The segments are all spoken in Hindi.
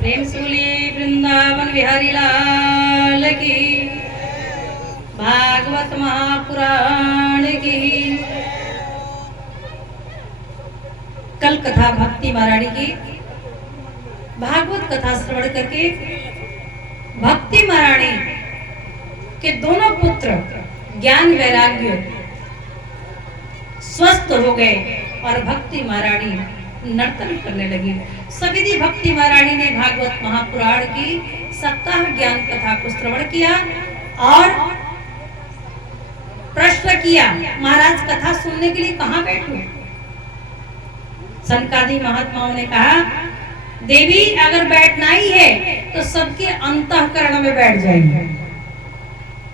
प्रेम से बोलिए वृंदावन बिहारी लाल की, भागवत महापुराण की। कल कथा भक्ति महारानी की भागवत कथा श्रवण करके भक्ति महारानी के दोनों पुत्र ज्ञान वैराग्य स्वस्थ हो गए और भक्ति महारानी नर्तन करने लगी। सविधि भक्ति महारानी ने भागवत महापुराण की सप्ताह ज्ञान कथा को श्रवण किया और प्रश्न किया, महाराज कथा सुनने के लिए कहाँ बैठूं? सनकादि महात्माओं ने कहा, देवी अगर बैठना ही है तो सबके अंतःकरण में बैठ जाइए,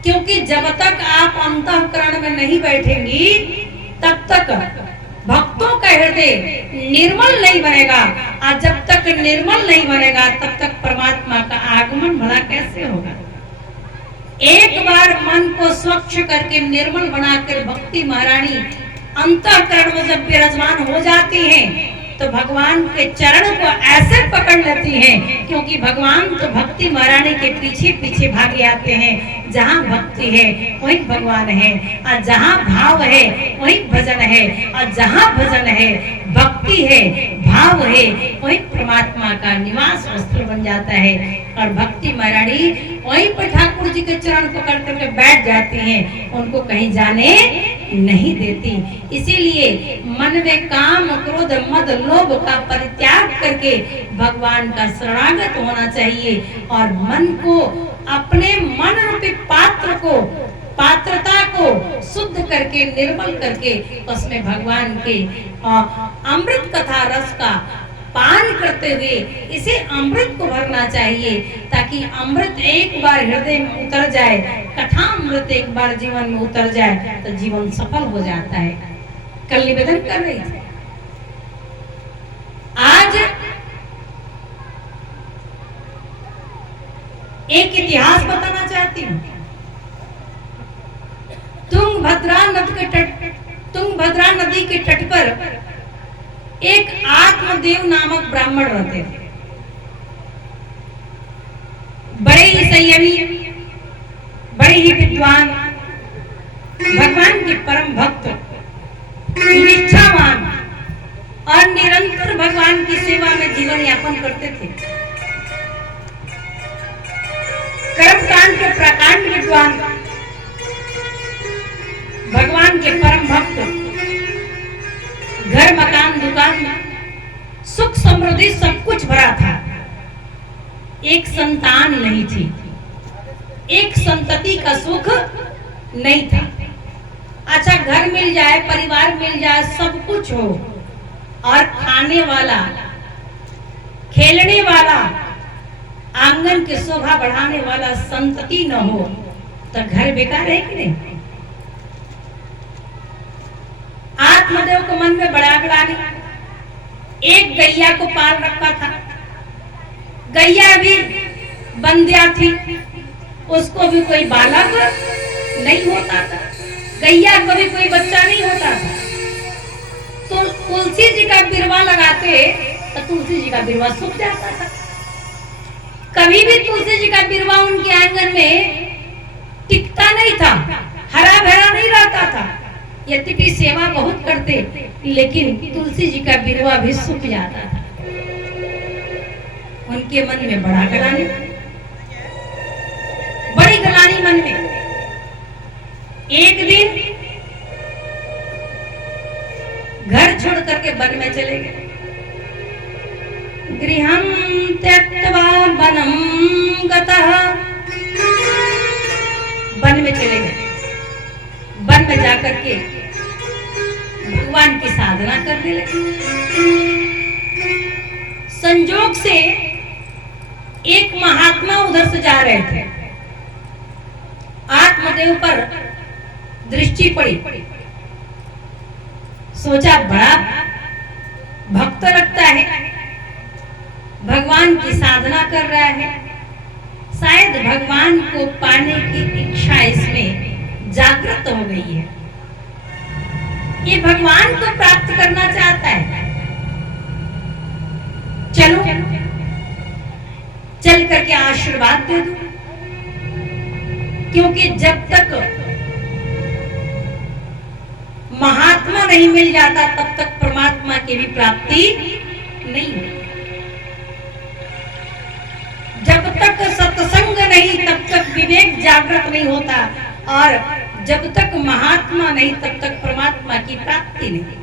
क्योंकि जब तक आप अंतःकरण में नहीं बैठेंगी तब तक भक्तों का हृदय निर्मल नहीं बनेगा, और जब तक निर्मल नहीं बनेगा तब तक परमात्मा का आगमन भला कैसे होगा। एक बार मन को स्वच्छ करके निर्मल बनाकर भक्ति महारानी अंतःकरण में जब विराजमान हो जाती हैं तो भगवान के चरण को ऐसे पकड़ लेती हैं, क्योंकि भगवान तो भक्ति महारानी के पीछे पीछे भागे आते हैं। जहाँ भक्ति है वही भगवान है, और जहाँ भाव है वही भजन है, और जहाँ भजन है भक्ति है भाव है वही परमात्मा का निवास स्थल बन जाता है। और भक्ति महारानी वहीं पर ठाकुर जी के चरण पकड़ करके बैठ जाती हैं, उनको कहीं जाने नहीं देती। इसीलिए मन में काम क्रोध मद लोभ का परित्याग करके भगवान का शरणागत होना चाहिए, और मन को अपने मन रूपी पात्र को पात्रता को शुद्ध करके निर्मल करके उसमें भगवान के अमृत कथा रस का पान करते हुए इसे अमृत को भरना चाहिए, ताकि अमृत एक बार हृदय में उतर जाए, कथा अमृत एक बार जीवन में उतर जाए तो जीवन सफल हो जाता है। कल निवेदन कर रही थी, आज एक इतिहास बताना चाहती हूँ। तुंगभद्रा नदी के तट पर एक आत्मदेव नामक ब्राह्मण रहते थे। बड़े ही संयमी, बड़े ही विद्वान, भगवान के परम भक्त, निष्ठावान और निरंतर भगवान की सेवा में जीवन यापन करते थे। कर्मकांड के प्रकांड विद्वान, भगवान के परम भक्त, घर मकान दुकान सुख समृद्धि सब कुछ भरा था। एक संतान नहीं थी, एक संतति का सुख नहीं था। अच्छा, घर मिल जाए, परिवार मिल जाए, सब कुछ हो, और खाने वाला, खेलने वाला, आंगन की शोभा बढ़ाने वाला संतति न हो तो घर बेकार है कि नहीं? आत्मदेव को मन में बड़ा ग्लानि। एक गैया को पाल रखा था, गैया भी बंध्या थी, उसको भी कोई बालक नहीं होता था, गैया को भी कोई बच्चा नहीं होता था। तो तुलसी जी का बिरवा लगाते तो तुलसी जी का बिरवा सूख जाता था। कभी भी तुलसी जी का बिरवा उनके आंगन में टिकता नहीं था, हरा भरा नहीं रहता था। यद्यपि सेवा बहुत करते, लेकिन तुलसी जी का बिरवा भी सूख जाता था। उनके मन में बड़ी गलानी मन में। एक दिन घर छोड़ करके वन में चले गए। गृहं त्यक्त्वा वनं गतः, वन में चले गए। वन में जाकर के भगवान की साधना करने लगे। संजोग से एक महात्मा उधर से जा रहे थे, आत्मदेव पर दृष्टि पड़ी। सोचा, बड़ा भक्त लगता है, भगवान की साधना कर रहा है, शायद भगवान को पाने की इच्छा इसमें जागृत हो गई है, ये भगवान को प्राप्त करना चाहता है। चलो आशीर्वाद दे दूं, क्योंकि जब तक महात्मा नहीं मिल जाता तब तक परमात्मा की भी प्राप्ति नहीं होती। जब तक सत्संग नहीं तब तक विवेक जागृत नहीं होता, और जब तक महात्मा नहीं तब तक परमात्मा की प्राप्ति नहीं।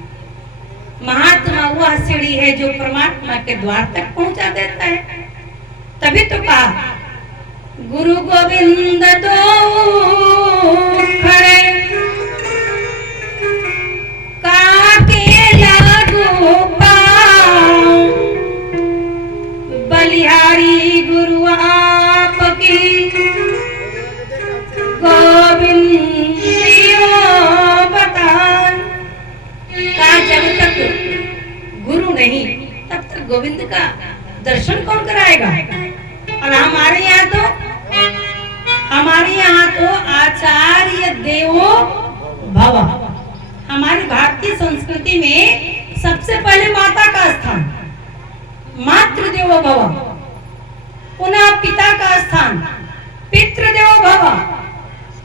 महात्मा वह सीढ़ी है जो परमात्मा के द्वार तक पहुंचा देता है। तभी तो कहा गुरु गोविंद दो खड़े काके लागू पाऊं, बलिहारी गुरु आपकी गोविंद बतान। कहा जब तक गुरु नहीं तब तक गोविंद का दर्शन कौन कराएगा। और हमारे यहाँ तो आचार्य देवो भव। हमारी भारतीय संस्कृति में सबसे पहले माता का स्थान, मातृ देवो भव, पुनः पिता का स्थान पितृ देवो भव,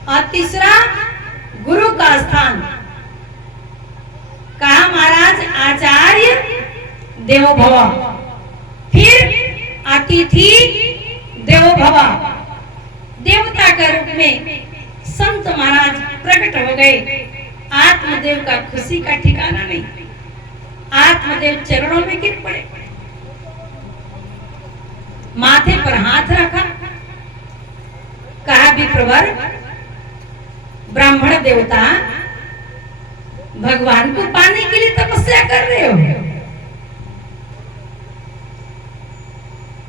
और तीसरा गुरु का स्थान। कहा महाराज आचार्य देवो भव, फिर अतिथि देवो भव। देवता के रूप में संत महाराज प्रकट हो गए। आत्मदेव का खुशी का ठिकाना नहीं। आत्मदेव चरणों में गिर पड़े, माथे पर हाथ रखा, कहा विप्रवर ब्राह्मण देवता भगवान को पाने के लिए तपस्या कर रहे हो।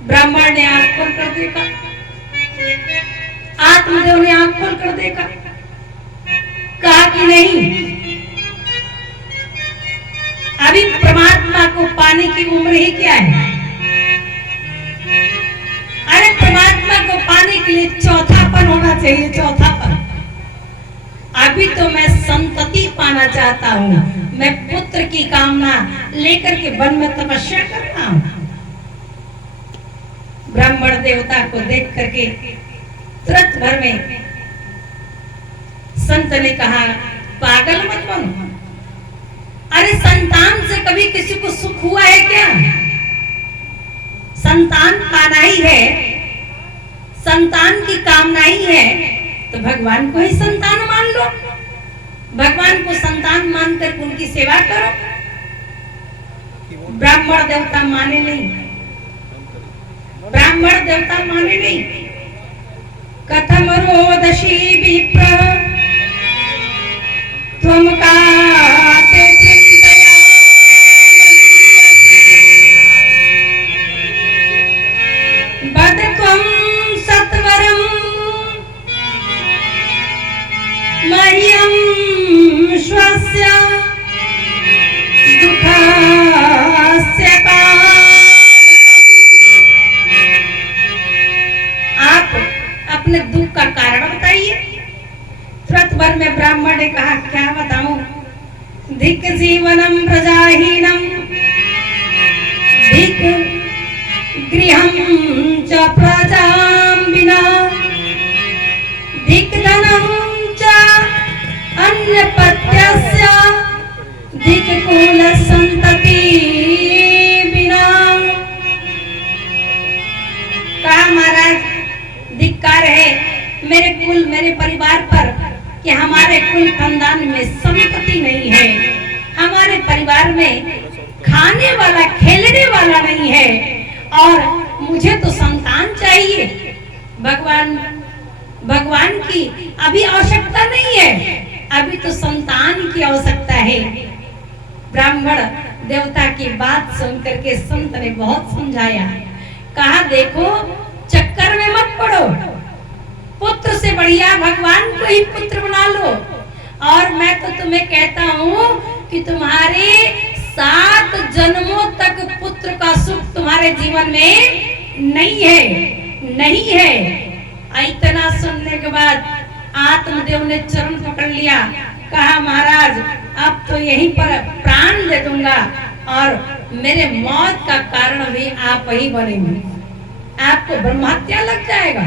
ब्राह्मण ने आंख खोल कर देखा, आत्मदेव ने आंख खोल कर देखा, कहा कि नहीं, अभी परमात्मा को पाने की उम्र ही क्या है। अरे परमात्मा को पाने के लिए चौथापन होना चाहिए, चौथापन। अभी तो मैं संतति पाना चाहता हूँ, मैं पुत्र की कामना लेकर के वन में तपस्या कर रहा हूँ। ब्राह्मण देवता को देख करके तुरंत भर में संत ने कहा पागल मत बनो। अरे संतान से कभी किसी को सुख हुआ है क्या। संतान पाना ही है, संतान की कामना ही है, तो भगवान को ही संतान मान लो, भगवान को संतान मानकर उनकी सेवा करो। ब्राह्मण देवता माने नहीं, ब्राह्मण देवता माने नहीं। कथम रोदसी विप्र त्वं काते चिंतया बद त्वं सत्वरं मह्यं स्वस्य दुःखस्य अपने दुख का कारण बताइए। तुरंत भर में ब्राह्मण ने कहा क्या बताऊं। धिक जीवनम प्रजाहीनम धिक गृहं च प्रजां विना धिक धनं च अन्यपत्यस्य धिक कुल संतति विना। कहा महाराज धिक्कार है मेरे कुल मेरे परिवार पर कि हमारे कुल खानदान में संपत्ति नहीं है, हमारे परिवार में खाने वाला खेलने वाला नहीं है, और मुझे तो संतान चाहिए। भगवान की अभी आवश्यकता नहीं है, अभी तो संतान की आवश्यकता है। ब्राह्मण देवता की बात सुनकर के संत ने बहुत समझाया, कहा देखो चक्कर में मत पड़ो, पुत्र से बढ़िया भगवान को ही पुत्र बना लो। और मैं तो तुम्हें कहता हूँ कि तुम्हारे 7 जन्मों तक पुत्र का सुख तुम्हारे जीवन में नहीं है, नहीं है। इतना सुनने के बाद आत्मदेव ने चरण पकड़ लिया, कहा महाराज अब तो यहीं पर प्राण दे दूंगा और मेरे मौत का कारण भी आप ही बनेंगे। आपको ब्रह्म हत्या लग जाएगा।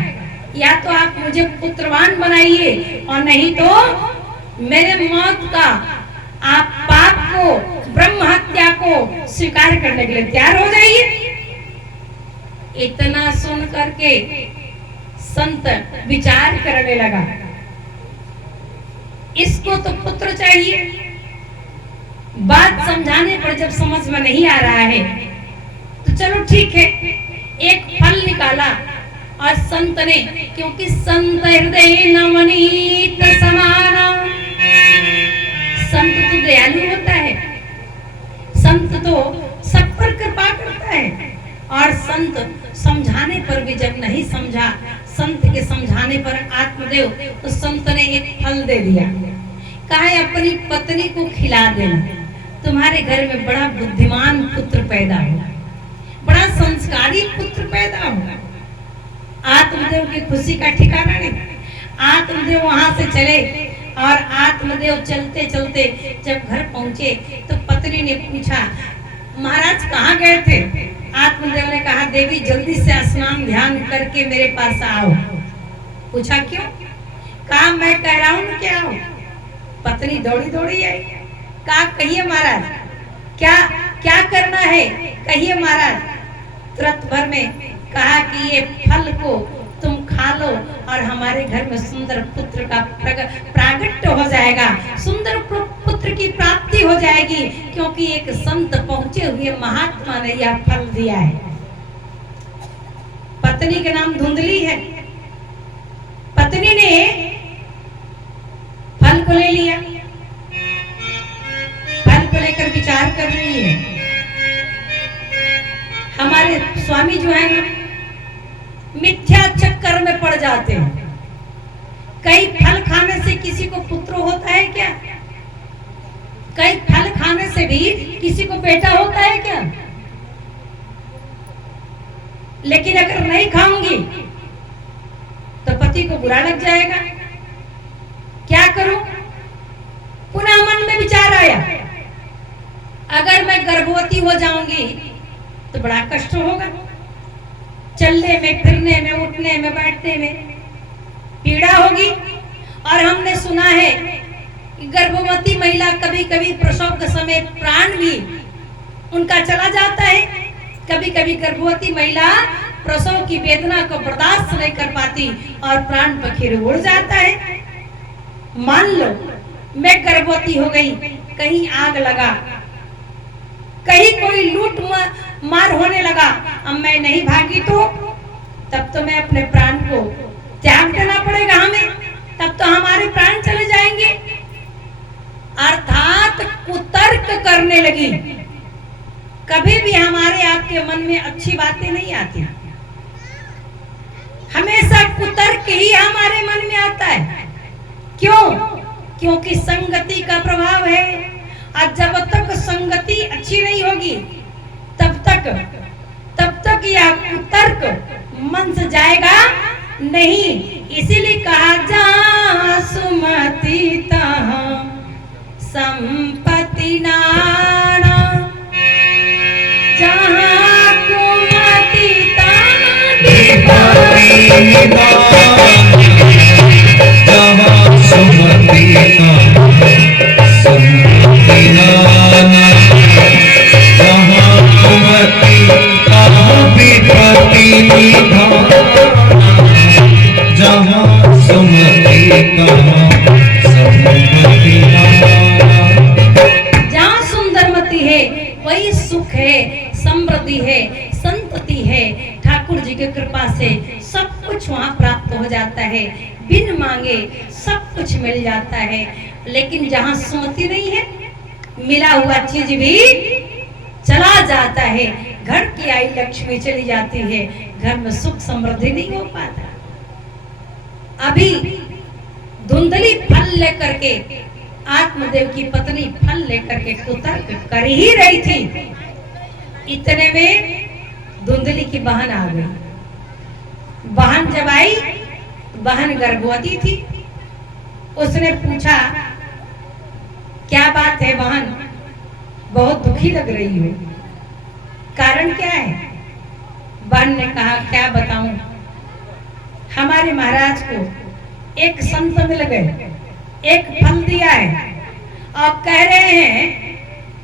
या तो आप मुझे पुत्रवान बनाइए और नहीं तो मेरे मौत का आप पाप को, ब्रह्म हत्या को स्वीकार करने के लिए तैयार हो जाइए। इतना सुन करके संत विचार करने लगा, इसको तो पुत्र चाहिए। बात समझाने पर जब समझ में नहीं आ रहा है तो चलो ठीक है, एक फल निकाला और संत ने, क्योंकि संत हृदय नवनीत समाना, संत तो दयालु होता है, संत तो सब पर कृपा करता है। और संत समझाने पर भी जब नहीं समझा, संत के समझाने पर आत्मदेव, तो संत ने एक फल दे दिया, कहा अपनी पत्नी को खिला देना, तुम्हारे घर में बड़ा बुद्धिमान पुत्र पैदा होगा, बड़ा संस्कारी पुत्र पैदा होगा। आत्मदेव की खुशी का ठिकाना नहीं। आत्मदेव वहां से चले और आत्मदेव चलते चलते जब घर पहुंचे तो पत्नी ने पूछा, महाराज कहाँ गए थे? आत्मदेव ने कहा, देवी जल्दी से स्नान ध्यान करके मेरे पास आओ। पूछा क्यों? कहा मैं कह रहा हूँ क्या हो। पत्नी दौड़ी दौड़ी आई, कहा कहिए महाराज, क्या क्या करना है, कहिए महाराज। तुरंत भर में कहा कि ये फल को तुम खा लो और हमारे घर में सुंदर पुत्र का प्रागट्य हो जाएगा, सुंदर पुत्र की प्राप्ति हो जाएगी, क्योंकि एक संत पहुंचे हुए महात्मा ने यह फल दिया है। पत्नी का नाम धुंधली है। पत्नी ने फल को ले लिया, फल को लेकर विचार कर रही है। हमारे स्वामी जो है ना, मिथ्या चक्कर में पड़ जाते हैं। कई फल खाने से किसी को पुत्र होता है क्या? कई फल खाने से भी किसी को बेटा होता है क्या? लेकिन अगर नहीं खाऊंगी तो पति को बुरा लग जाएगा, क्या करूं? पुनः मन में विचार आया, अगर मैं गर्भवती हो जाऊंगी तो बड़ा कष्ट होगा, चलने में, फिरने में, उठने में, बैठने में पीड़ा होगी। और हमने सुना है कि गर्भवती महिला कभी कभी प्रसव के समय प्राण भी उनका चला जाता है। कभी कभी गर्भवती महिला प्रसव की वेदना को बर्दाश्त नहीं कर पाती और प्राण पखेरु उड़ जाता है। मान लो मैं गर्भवती हो गई, कहीं आग लगा, कहीं कोई लूट मार होने लगा, अब मैं नहीं भागी तो तब तो मैं अपने प्राण को त्याग देना पड़ेगा हमें, तब तो हमारे प्राण चले जाएंगे। अर्थात कुतर्क करने लगी। कभी भी हमारे आपके मन में अच्छी बातें नहीं आती, हमेशा कुतर्क ही हमारे मन में आता है। क्यों? क्योंकि संगति का प्रभाव है, और जब तक संगति अच्छी नहीं होगी तब तक यह कुतर्क मन से जाएगा नहीं। इसीलिए कहा, जहाँ सुमति तहाँ संपत्ति नाना, जहाँ कुमति तहाँ विपत्ति नाना, जहाँ सुमति तहाँ संपत्ति नाना, जहाँ कुमति तहाँ विपत्ति निधाना, जहाँ सुमति तहाँ संपत्ति नाना। जहाँ सुंदरमती है वही सुख है, समृद्धि है, संतति है। ठाकुर जी की कृपा से सब कुछ वहाँ प्राप्त हो जाता है, बिन मांगे सब कुछ मिल जाता है। लेकिन जहाँ सुमति नहीं है, मिला हुआ चीज भी चला जाता है, घर की आई लक्ष्मी चली जाती है, घर में सुख समृद्धि नहीं हो पाता। अभी धुंधली फल लेकर के, आत्मदेव की पत्नी फल लेकर के कुतर्क कर ही रही थी, इतने में धुंधली की बहन आ गई। बहन जब आई, बहन गर्भवती थी। उसने पूछा, क्या बात है बहन, बहुत दुखी लग रही हो, कारण क्या है? बहन ने कहा क्या बताऊं, हमारे महाराज को एक संत मिल गए, एक फल दिया है और कह रहे हैं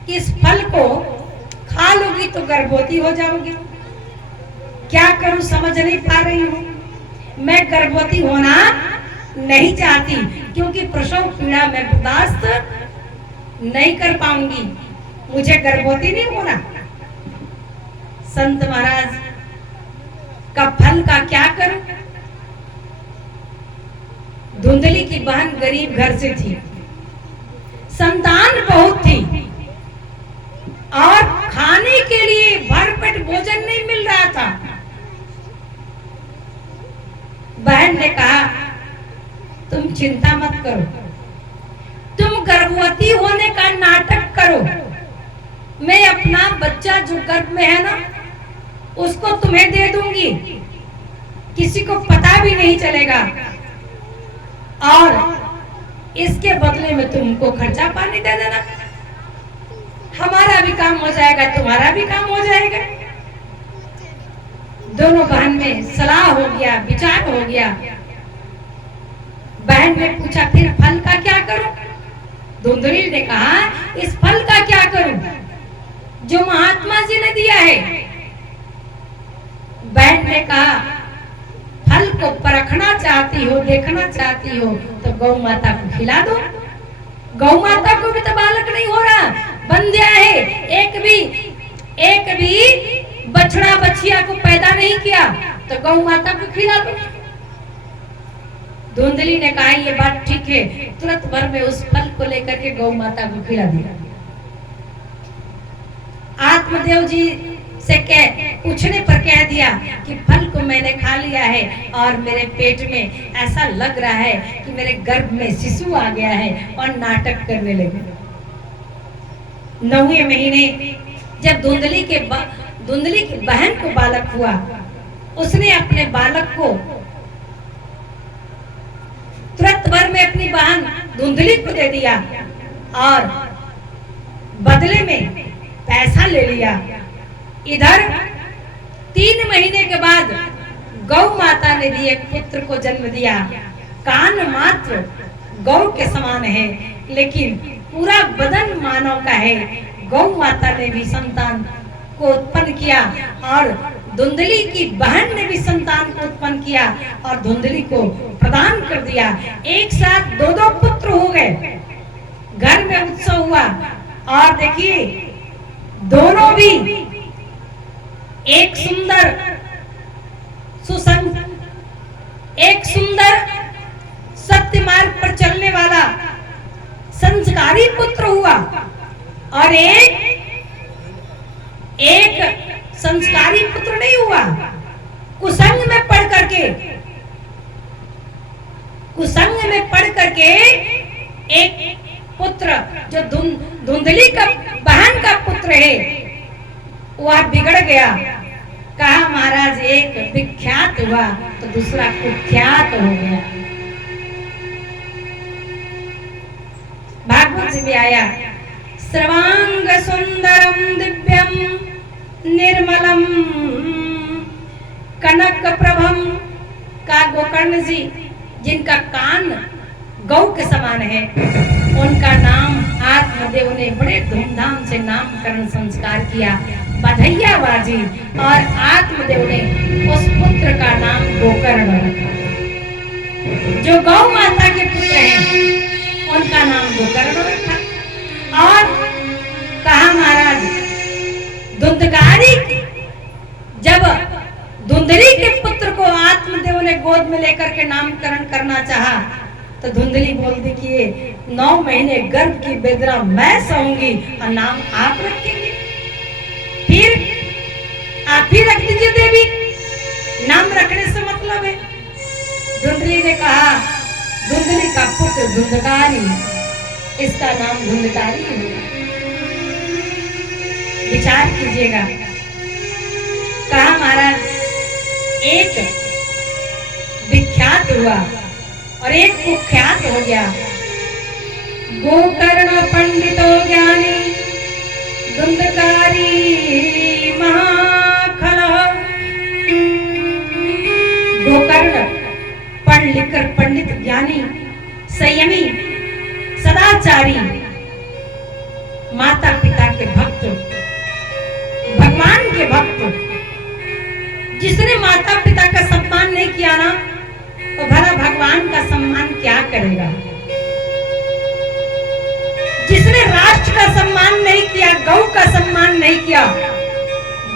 कि इस फल को खा लोगी तो गर्भवती हो जाओगी। क्या करूं समझ नहीं पा रही हूं। मैं गर्भवती होना नहीं चाहती क्योंकि प्रसव पीड़ा मैं बर्दाश्त नहीं कर पाऊंगी, मुझे गर्भवती नहीं होना। संत महाराज का फल का क्या करूं। धुंधली की बहन गरीब घर से थी, संतान बहुत थी और खाने के लिए भरपेट भोजन नहीं मिल रहा था। बहन ने कहा तुम चिंता मत करो, तुम गर्भवती होने का नाटक करो, मैं अपना बच्चा जो गर्भ में है ना उसको तुम्हें दे दूंगी, किसी को पता भी नहीं चलेगा और इसके बदले में तुमको खर्चा पानी दे देना, हमारा भी काम हो जाएगा तुम्हारा भी काम हो जाएगा। दोनों बहन में सलाह हो गया, विचार हो गया। बहन ने पूछा फिर फल का क्या करूं। धुंधली ने कहा इस फल का क्या करूं जो महात्मा जी ने दिया है। बहन ने कहा फल को परखना चाहती हो, देखना चाहती हो तो गौ माता को खिला दो। गौ माता को भी तो बालक नहीं हो रहा, बंध्या है, एक भी बछड़ा बछिया को पैदा नहीं किया तो गौ माता को खिला दो। धुंधली ने कहा ये बात ठीक है, तुरंत भर में उस फल को लेकर के गौ माता को खिला दिया। आत्मदेव जी से पूछने पर कह दिया कि फल को मैंने खा लिया है और मेरे पेट में ऐसा लग रहा है कि मेरे गर्भ में शिशु आ गया है और नाटक करने लगे। 9वें महीने जब धुंधली की बहन को बालक हुआ, उसने अपने बालक को तुरंत भर में अपनी बहन धुंधली को दे दिया और बदले में पैसा ले लिया। इधर 3 महीने के बाद गौ माता ने भी एक पुत्र को जन्म दिया। कान मात्र गौ के समान है लेकिन पूरा बदन मानव का है। गौ माता ने भी संतान को उत्पन्न किया और धुंधली की बहन ने भी संतान को उत्पन्न किया और धुंधली को प्रदान कर दिया। एक साथ 2 पुत्र हो गए। घर में उत्सव हुआ और देखिए दोनों भी एक सुंदर सत्य मार्ग पर चलने वाला संस्कारी पुत्र हुआ और एक संस्कारी पुत्र नहीं हुआ। कुसंग में पढ़ करके एक पुत्र जो धुंधली का बहन का पुत्र है वह बिगड़ गया। कहा महाराज एक विख्यात हुआ तो दूसरा कुख्यात हो गया। भागवत से भी आया सर्वांग सुंदरम दिव्यम निर्मलम कनक प्रभम। का गोकर्ण जी जिनका कान गौ के समान है उनका नाम आत्मदेव ने बड़े धूमधाम से नामकरण संस्कार किया, बधैया बाजी, और आत्मदेव ने उस पुत्र का नाम गोकर्ण रखा। जो गौ माता के पुत्र हैं उनका नाम गोकर्ण रखा। और कहा महाराज धुंधकारी जब धुंधली के पुत्र को आत्मदेव ने गोद में लेकर के नामकरण करना चाहा तो धुंधली बोलती कि ये 9 महीने गर्भ की वेदना मैं सहूंगी और नाम आप रखेंगे। फिर आप ही रख दीजिए देवी, नाम रखने से मतलब है। धुंधली ने कहा धुंधली का पुत्र धुंधकारी, इसका नाम धुंधकारी होगा। विचार कीजिएगा। कहा महाराज एक विख्यात हुआ और एक कुख्यात हो गया। गोकर्ण पंडितो ज्ञानी धुंधकारी महाखल जिसने माता पिता का सम्मान नहीं किया ना, तो भला भगवान का सम्मान क्या करेगा। जिसने राष्ट्र का सम्मान नहीं किया, गौ का सम्मान नहीं किया,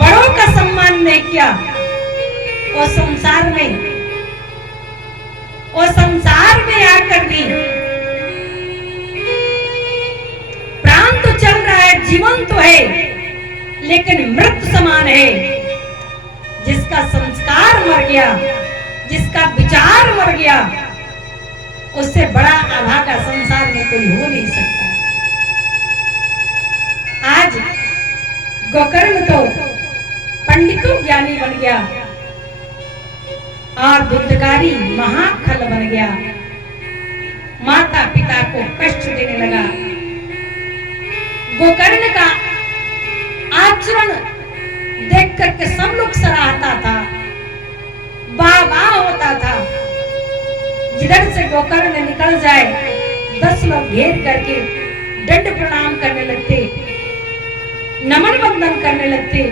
बड़ों का सम्मान नहीं किया, वो संसार में आकर भी प्राण तो चल रहा है, जीवन तो है, लेकिन मृत समान है। जिसका संस्कार मर गया, जिसका विचार मर गया, उससे बड़ा अभागा संसार में कोई हो नहीं सकता। आज गोकर्ण तो पंडितों ज्ञानी बन गया और दुर्दकारी महाखल बन गया, माता पिता को कष्ट देने लगा। गोकर्ण का आचरण देख करके सब लोग सराहता था, वाह वाह होता था। जिधर से गोकर्ण निकल जाए 10 लोग घेर करके दंड प्रणाम करने लगते, नमन वंदन करने लगते,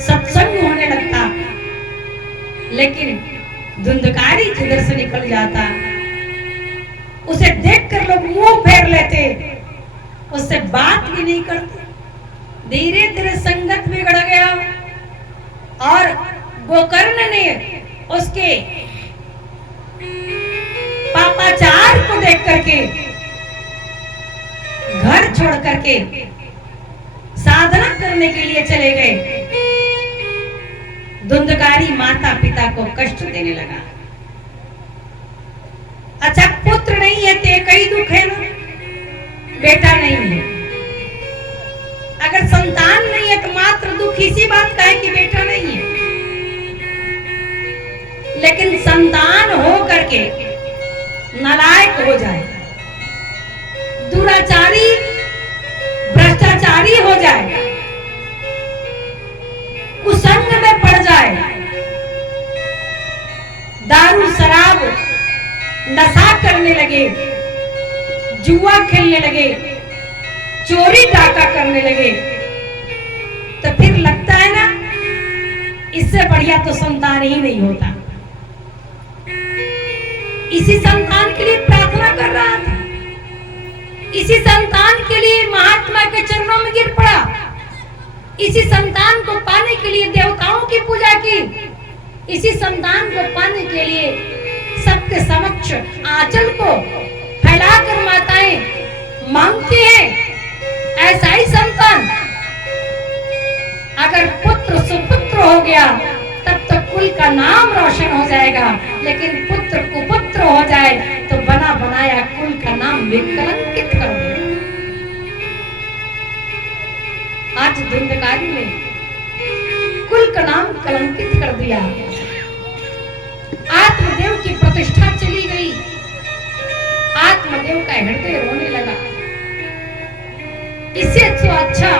सत्संग होने लगता। लेकिन धुंधकारी जिधर से निकल जाता, उसे देखकर लोग मुंह फेर लेते, उससे बात भी नहीं करते। धीरे धीरे संगत बिगड़ गया और गोकर्ण ने उसके पापाचार को देख करके घर छोड़ करके साधना करने के लिए चले गए। धुंधकारी माता पिता को कष्ट देने लगा। अच्छा, पुत्र नहीं है तो कई दुख है ना, बेटा नहीं है। अगर संतान नहीं है तो मात्र दुख इसी बात का है कि बेटा नहीं है। लेकिन संतान हो करके नालायक हो जाए, दुराचारी भ्रष्टाचारी हो जाए, कुसंग में पड़ जाए, दारू शराब नशा करने लगे, जुआ खेलने लगे, चोरी डाका करने लगे, तो फिर लगता है ना इससे बढ़िया तो संतान ही नहीं होता। इसी संतान के लिए प्रार्थना कर रहा था, इसी संतान के लिए महात्मा के चरणों में गिर पड़ा, इसी संतान को पाने के लिए देवताओं की पूजा की, इसी संतान को पाने के लिए सबके समक्ष आंचल को फैलाकर माताएं मांगती हैं। ऐसा ही संतान अगर पुत्र सुपुत्र हो गया तब तो कुल का नाम रोशन हो जाएगा, लेकिन पुत्र कुपुत्र हो जाए तो बना बनाया कुल का नाम विकलंकित कर देगा। आज धुंधकारी ने कुल का नाम कलंकित कर दिया, आत्मदेव की प्रतिष्ठा चली गई, आत्मदेव का हृदय रोने लगा। इससे तो अच्छा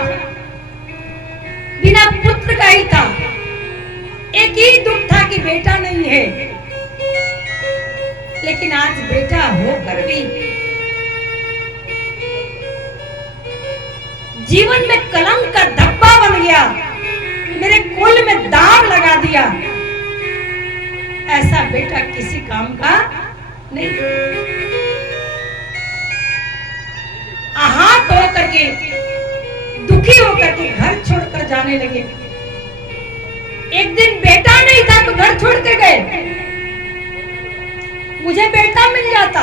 बिना पुत्र का ही था। एक ही दुख था कि बेटा नहीं है, लेकिन आज बेटा होकर भी जीवन में कलंक का धब्बा बन गया, मेरे कुल में दाग लगा दिया। ऐसा बेटा किसी काम का नहीं। आहत होकर के, दुखी होकर के घर छोड़कर जाने लगे। एक दिन बेटा नहीं था तो घर छोड़ के गए, मुझे बेटा मिल जाता।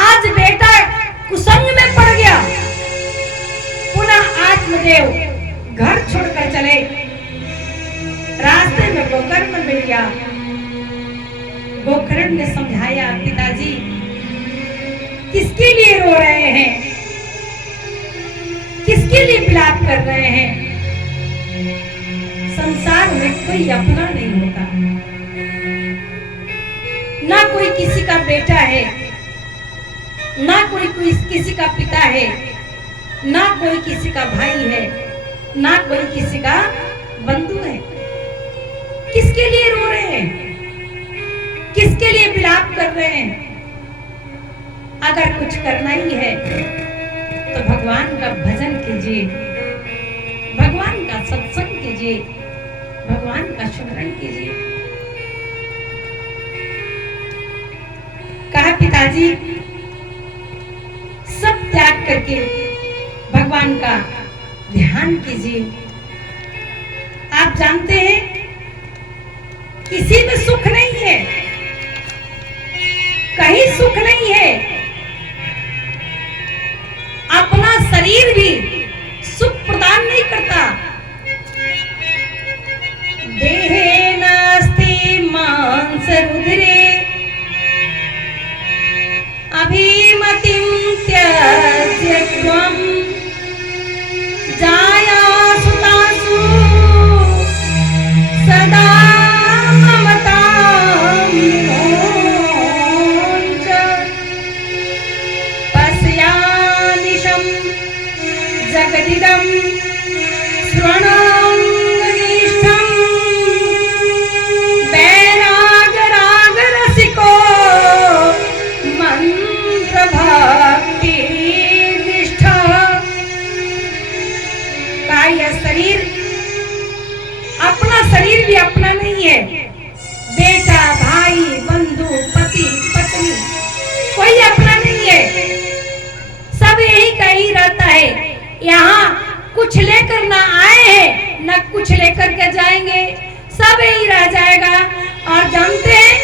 आज बेटा कुसंग में पड़ गया, पुनः आत्मदेव घर छोड़कर चले। रास्ते में गोकर्ण मिल गया। गोकर्ण ने समझाया, पिताजी किसके लिए रो रहे हैं, किसके लिए विलाप कर रहे हैं। संसार में कोई अपना नहीं होता, ना कोई किसी का बेटा है, ना कोई किसी का पिता है, ना कोई किसी का भाई है, ना कोई किसी का बंधु है। किसके लिए रो रहे हैं, किसके लिए विलाप कर रहे हैं। अगर कुछ करना ही है तो भगवान का भजन कीजिए, भगवान का सत्संग कीजिए, स्मरण कीजिए। कहा पिताजी सब त्याग करके भगवान का ध्यान कीजिए। आप जानते हैं किसी में सुख नहीं है, कहीं सुख नहीं है। अपना शरीर भी सुख प्रदान नहीं करता। देहे नास्ति मांस रुधिरे अभिमतिं त्यज्य त्वं जायासु तासु सदा ममतां विमोच पश्यानिशं जगदिदं श्रवणाङ्गनिष्ठं वैरागरागरसिको मंत्रभक्तिनिष्ठः। का यह शरीर अपना शरीर भी अपना नहीं है। बेटा भाई बंधु पति पत्नी कोई अपना नहीं है। सब यही का ही रहता है। यहाँ कुछ लेकर ना आए हैं न कुछ लेकर के जाएंगे, सब यही रह जाएगा। और जानते हैं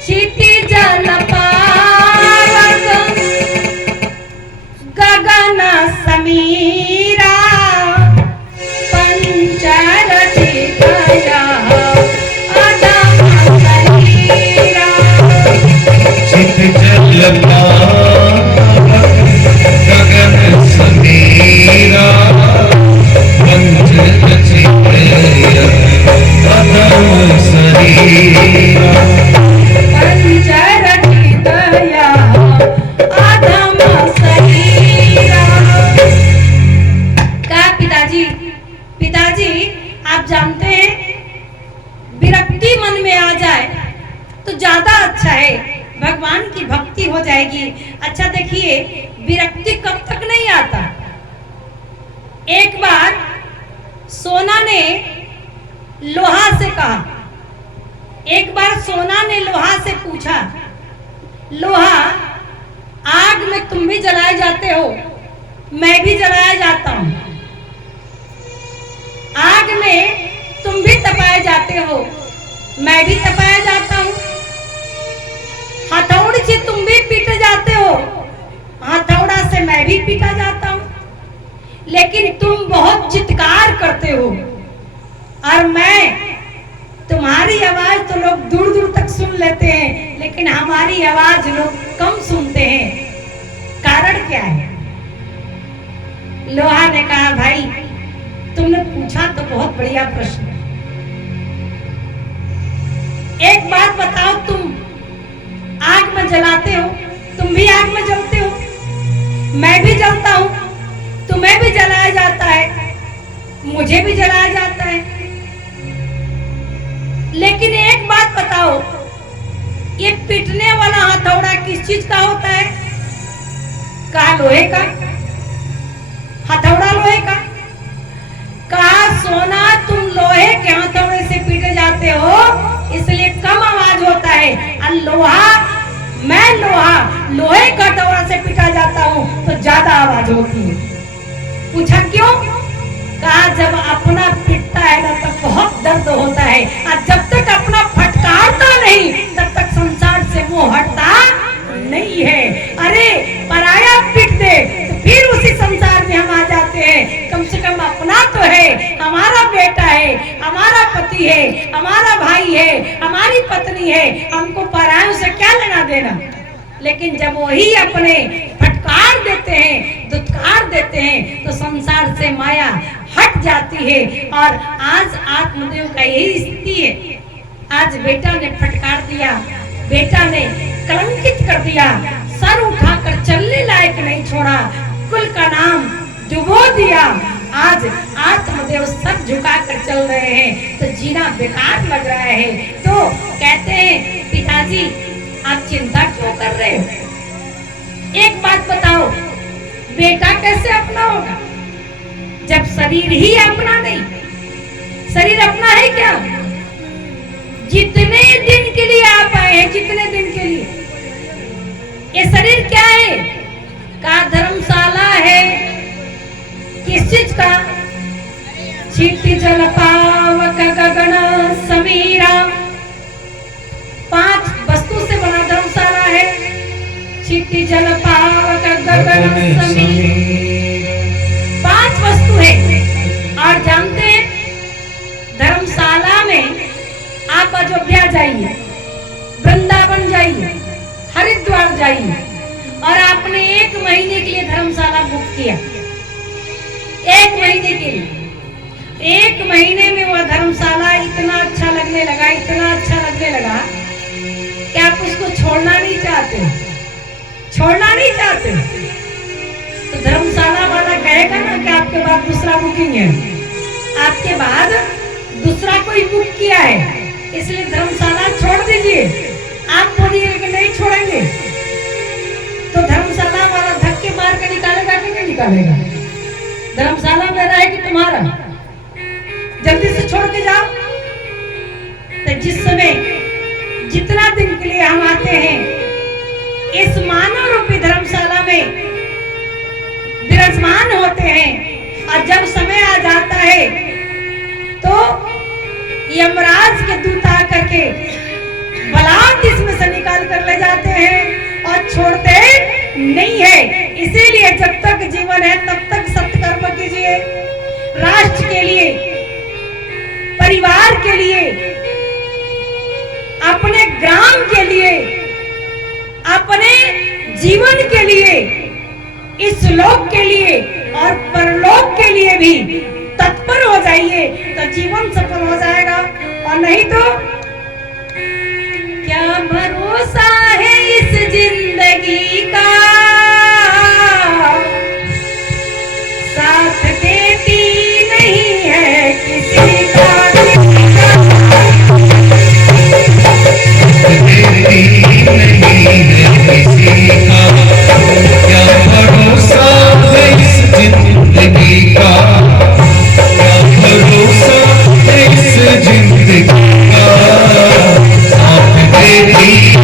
क्षिति जल पावक गगन समीरा पंचरचितया अधम शरीरा। चित जल पावक गगन समीरा पंचरचितया अधम शरीरा। पंचरचितया अधम शरीरा। क्या पिताजी पिताजी आप जानते हैं विरक्ति मन में आ जाए तो ज्यादा अच्छा है, भगवान की भक्ति हो जाएगी। अच्छा देखिए विरक्ति कब तक नहीं आता। एक बार सोना ने लोहा से कहा, एक बार सोना ने लोहा से पूछा, लोहा आग में तुम भी जलाए जाते हो, मैं भी जलाया जाता हूं। आग में तुम भी तपाए जाते हो, मैं भी तपाया जाता हूं। हथौड़ी से तुम भी पीटे जाते हो, हथौड़ा से मैं भी पीटा जाता हूं। लेकिन तुम बहुत चित्कार करते हो और मैं तुम्हारी आवाज तो लोग दूर दूर तक सुन लेते हैं, लेकिन हमारी आवाज लोग कम सुनते हैं। कारण क्या है? लोहा ने कहा भाई तुमने पूछा तो बहुत बढ़िया प्रश्न। एक बात बताओ, तुम आग में जलाते हो, तुम भी आग में जलते हो, मैं भी जलता हूं, तुम्हें भी जलाया जाता है, मुझे भी जलाया जाता है। लेकिन एक बात बताओ, ये पीटने वाला हथौड़ा किस चीज का होता है? कहा लोहे का, हथौड़ा लोहे का। कहा सोना तुम लोहे के हथौड़े से पीटे जाते हो इसलिए कम आवाज होता है, और लोहा मैं लोहे का हथौड़ा से पीटा जाता हूं तो ज्यादा आवाज होती है। पूछा क्यों? कहा जब अपना पिटता है ना तब बहुत दर्द होता है, और जब तक अपना फटकारता नहीं तब तक संसार से वो हटता नहीं है। अरे पराया पीट दे तो फिर उसी संसार में हम आ जाते हैं। कम से कम अपना तो है, हमारा बेटा है, हमारा पति है, हमारा भाई है, हमारी पत्नी है, हमको परायों से क्या लेना देना। लेकिन जब वही अपने फटकार देते हैं, दुत्कार देते हैं तो संसार से माया हट जाती है। और आज आत्मदेव का यही स्थिति है। आज बेटा ने फटकार दिया, बेटा ने कलंकित कर दिया, सर उठाकर चलने लायक नहीं छोड़ा, कुल का नाम डुबो दिया। आज आत्मदेव सब झुका कर चल रहे हैं तो जीना बेकार लग रहा है। तो कहते हैं पिताजी आप चिंता क्यों कर रहे हो? एक बात बताओ, बेटा कैसे अपना होगा जब शरीर ही अपना नहीं? शरीर अपना है क्या? जितने दिन के लिए आप आए हैं, जितने दिन के लिए, ये शरीर क्या है? का धर्मशाला है? किस चीज का? क्षिति जल पावक गगन समीरा, 5 वस्तु से बना धर्मशाला है। क्षिति जल पावक गगन समीरा, 5 वस्तु है। और जानते हैं, धर्मशाला में आप अयोध्या जाइए, वृंदावन जाइए, हरिद्वार जाइए, और आपने 1 महीने के लिए धर्मशाला बुक किया, 1 महीने के लिए, 1 महीने में वह धर्मशाला इतना अच्छा लगने लगा, इतना अच्छा लगने लगा कि आप उसको छोड़ना नहीं चाहते, छोड़ना नहीं चाहते। तो धर्मशाला वाला कहेगा ना कि आपके बाद दूसरा बुकिंग है, आपके बाद दूसरा कोई बुक किया है, इसलिए धर्मशाला छोड़ दीजिए। आप बोलिए कि नहीं छोड़ेंगे, तो धर्मशाला वाला धक्के मार के निकालेगा कि नहीं निकालेगा? धर्मशाला में रहे कि तुम्हारा, जल्दी से छोड़ के जाओ। तो जिस समय जितना दिन के लिए हम आते हैं, इस मानव रूपी धर्मशाला में विराजमान होते हैं, और जब समय आ जाता है तो यमराज के दूत आकर के बलात् इसमें से निकाल कर ले जाते हैं और छोड़ते नहीं है। इसीलिए जब तक जीवन है तब तक सत्कर्म कीजिए, राष्ट्र के लिए, परिवार के लिए, अपने ग्राम के लिए, अपने जीवन के लिए, इस लोक के लिए और परलोक के लिए भी तत्पर हो जाइए, तो जीवन सफल हो जाएगा। और नहीं तो क्या भरोसा है इस जिंदगी का, साथ देती नहीं है किसी का, देती नहीं है किसी का, क्या भरोसा है इस जिंदगी का, क्या भरोसा है इस जिंदगी का, साथ देती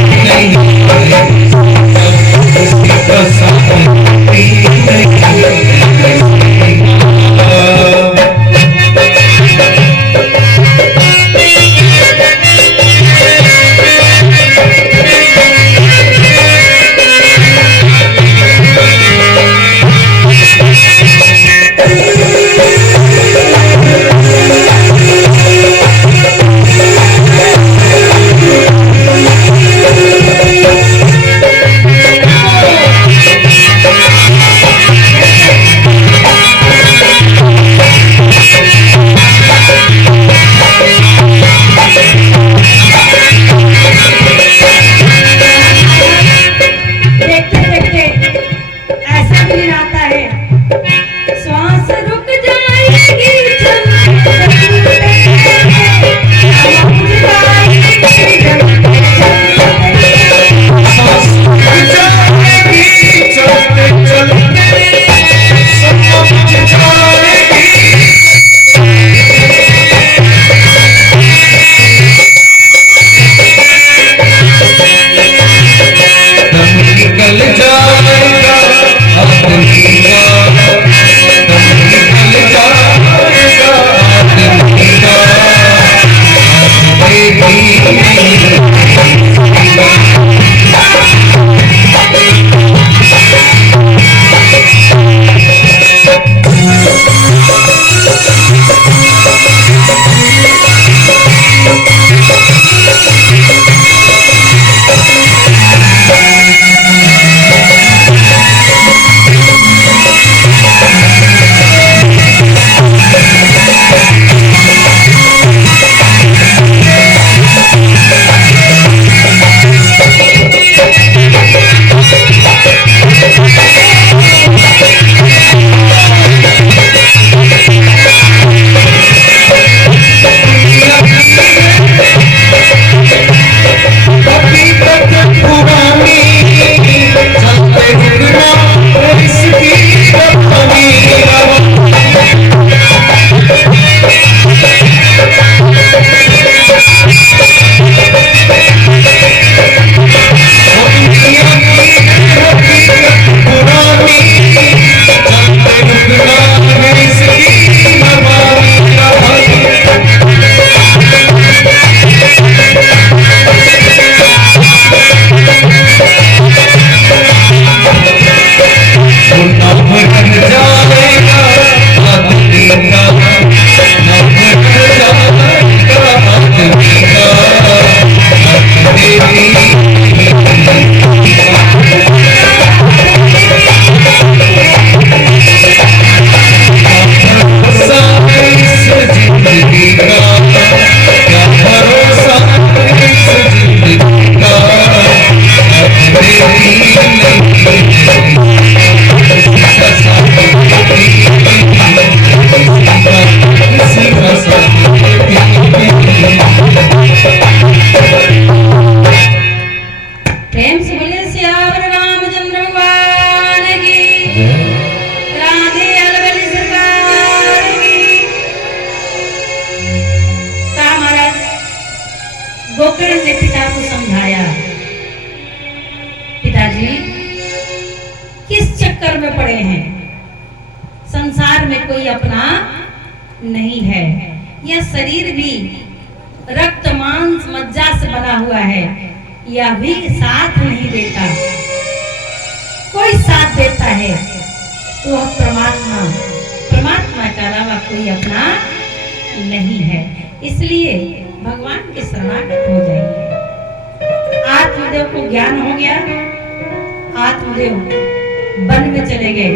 नहीं है। यह शरीर भी रक्त मांस मज्जा से बना हुआ है, यह भी साथ नहीं देता। कोई साथ देता है तो वह परमात्मा, परमात्मा के अलावा कोई अपना नहीं है। इसलिए भगवान के शरणागत हो जाइए। आत्मदेव को ज्ञान हो गया, आत्मदेव वन में चले गए,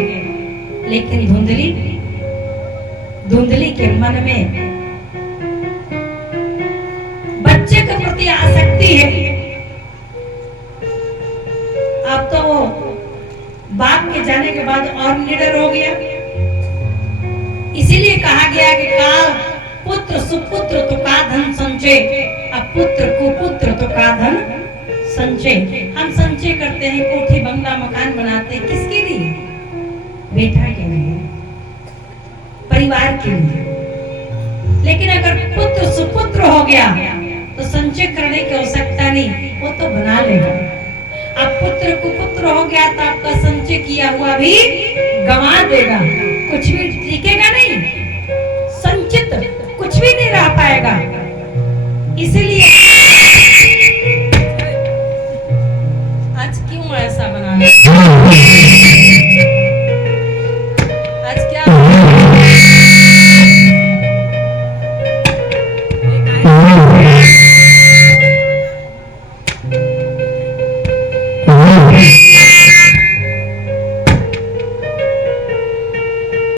लेकिन धुंधली के मन में बच्चे के प्रति आसक्ति है। अब तो वो बाप के जाने के बाद और निडर हो गया। इसीलिए कहा गया कि काल पुत्र सुपुत्र तो का धन संचय, अब पुत्र कुपुत्र तो का धन संचय। हम संचय करते हैं, कोठी बंगला मकान बनाते हैं, किसके लिए? बेटा के लिए, परिवार के लिए। लेकिन अगर पुत्र सुपुत्र हो गया तो संचय करने की आवश्यकता नहीं, वो तो बना लेगा। अब पुत्र कुपुत्र हो गया तो आपका संचय किया हुआ भी गंवा देगा, कुछ भी टिकेगा नहीं।